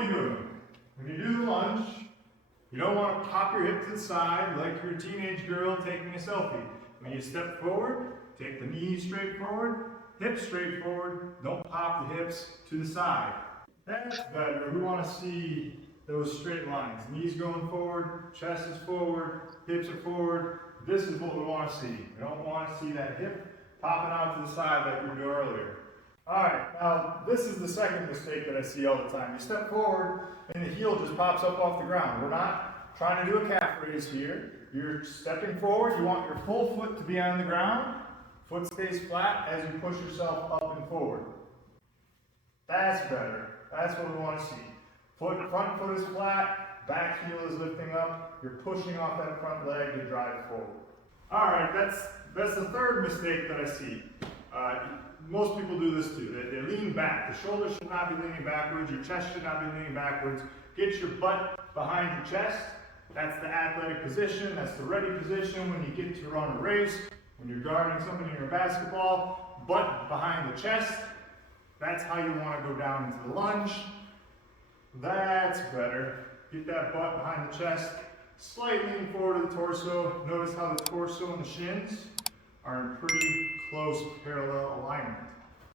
are you doing? When you do the lunge, you don't want to pop your hip to the side like you're a teenage girl taking a selfie. When you step forward, take the knees straight forward, hips straight forward. Don't pop the hips to the side. That's better. We want to see those straight lines. Knees going forward, chest is forward, hips are forward. This is what we want to see. We don't want to see that hip popping out to the side like we were doing earlier. Alright, now this is the second mistake that I see all the time. You step forward and the heel just pops up off the ground. We're not trying to do a calf raise here. You're stepping forward, you want your full foot to be on the ground. Foot stays flat as you push yourself up and forward. That's better. That's what we want to see. Front foot is flat, back heel is lifting up. You're pushing off that front leg to drive forward. Alright, that's the third mistake that I see. Most people do this too. They lean back. The shoulders should not be leaning backwards. Your chest should not be leaning backwards. Get your butt behind your chest. That's the athletic position. That's the ready position when you get to run a race. When you're guarding somebody in your basketball, butt behind the chest. That's how you want to go down into the lunge. That's better. Get that butt behind the chest. Slightly lean forward to the torso. Notice how the torso and the shins are in pretty close parallel alignment.